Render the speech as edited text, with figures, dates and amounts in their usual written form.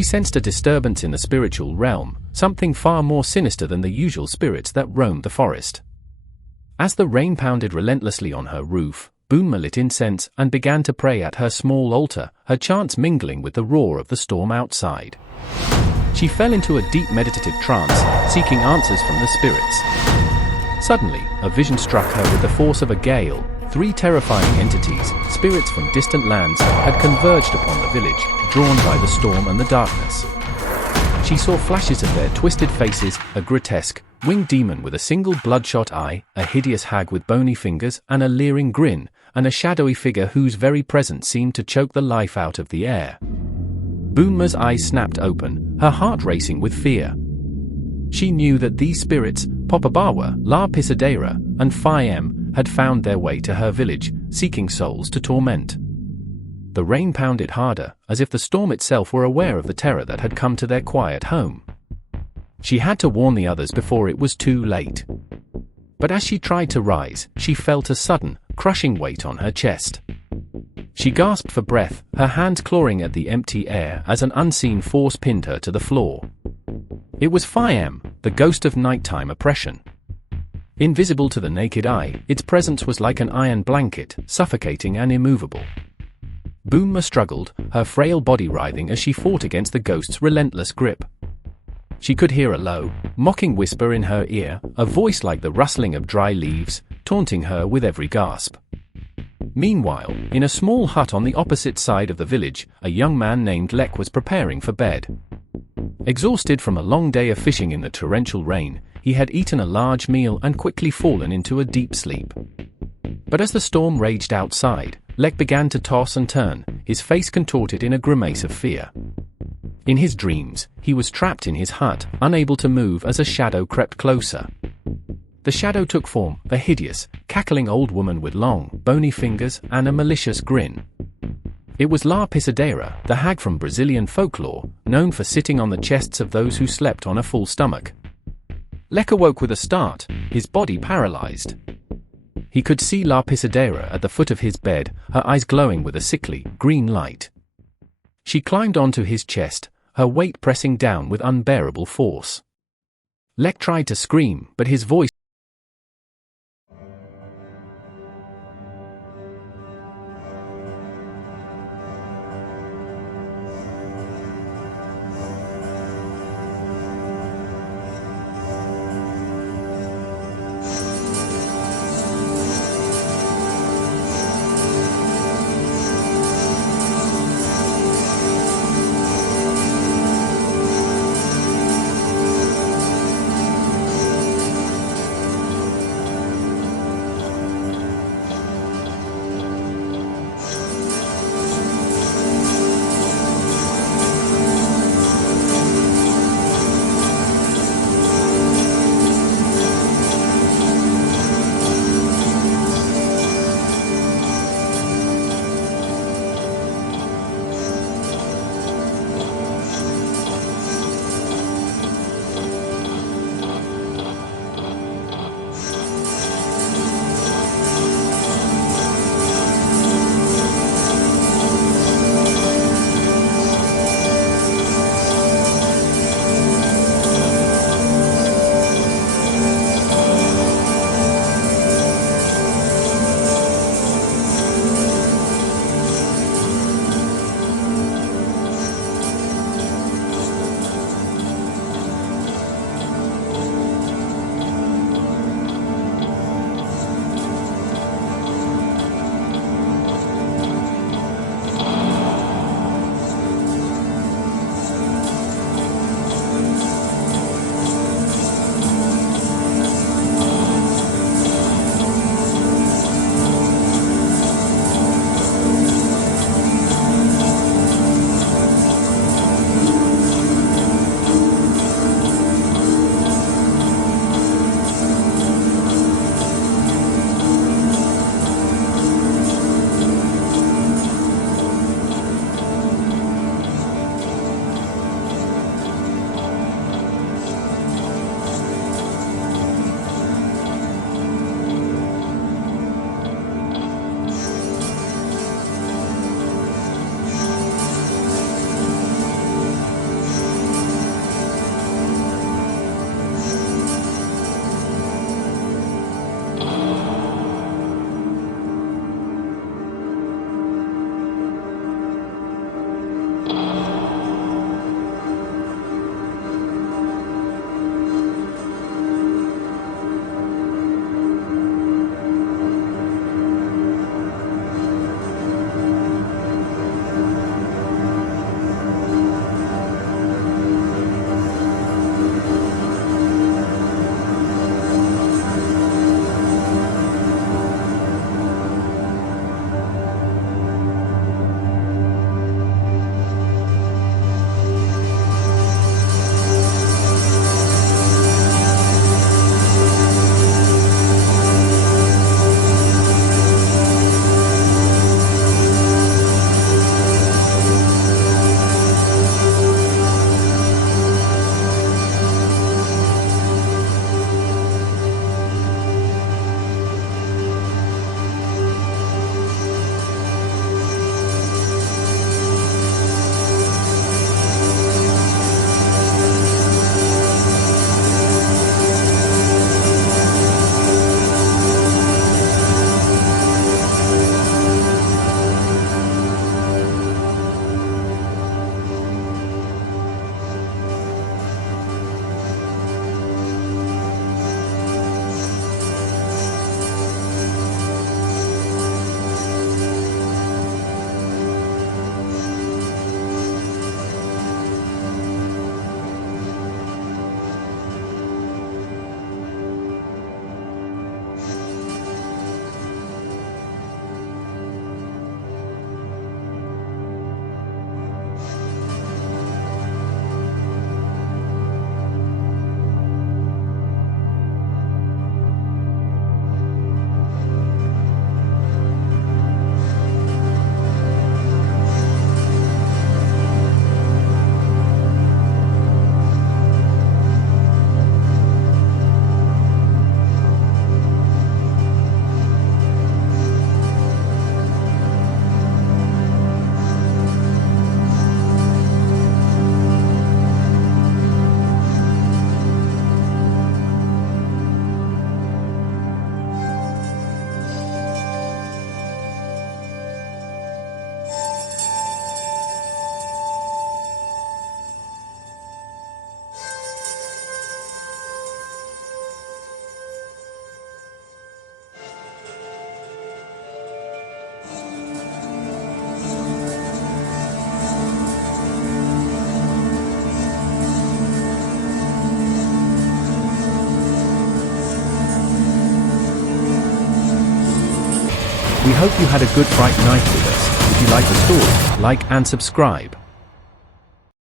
She sensed a disturbance in the spiritual realm, something far more sinister than the usual spirits that roamed the forest. As the rain pounded relentlessly on her roof, Boonma lit incense and began to pray at her small altar, her chants mingling with the roar of the storm outside. She fell into a deep meditative trance, seeking answers from the spirits. Suddenly, a vision struck her with the force of a gale. 3 terrifying entities, spirits from distant lands, had converged upon the village, drawn by the storm and the darkness. She saw flashes of their twisted faces, a grotesque, winged demon with a single bloodshot eye, a hideous hag with bony fingers and a leering grin, and a shadowy figure whose very presence seemed to choke the life out of the air. Boonma's eyes snapped open, her heart racing with fear. She knew that these spirits, Popabawa, La Pisadera, and Phi-Em, had found their way to her village, seeking souls to torment. The rain pounded harder, as if the storm itself were aware of the terror that had come to their quiet home. She had to warn the others before it was too late. But as she tried to rise, she felt a sudden, crushing weight on her chest. She gasped for breath, her hands clawing at the empty air as an unseen force pinned her to the floor. It was Phi-Em, the ghost of nighttime oppression. Invisible to the naked eye, its presence was like an iron blanket, suffocating and immovable. Boonma struggled, her frail body writhing as she fought against the ghost's relentless grip. She could hear a low, mocking whisper in her ear, a voice like the rustling of dry leaves, taunting her with every gasp. Meanwhile, in a small hut on the opposite side of the village, a young man named Lek was preparing for bed. Exhausted from a long day of fishing in the torrential rain, he had eaten a large meal and quickly fallen into a deep sleep. But as the storm raged outside, Lek began to toss and turn, his face contorted in a grimace of fear. In his dreams, he was trapped in his hut, unable to move as a shadow crept closer. The shadow took form, a hideous, cackling old woman with long, bony fingers and a malicious grin. It was La Pisadera, the hag from Brazilian folklore, known for sitting on the chests of those who slept on a full stomach. Lek awoke with a start, his body paralyzed. He could see La Pisadera at the foot of his bed, her eyes glowing with a sickly, green light. She climbed onto his chest, her weight pressing down with unbearable force. Lek tried to scream, but his voice We hope you had a good fright night with us. If you like the story, like and subscribe.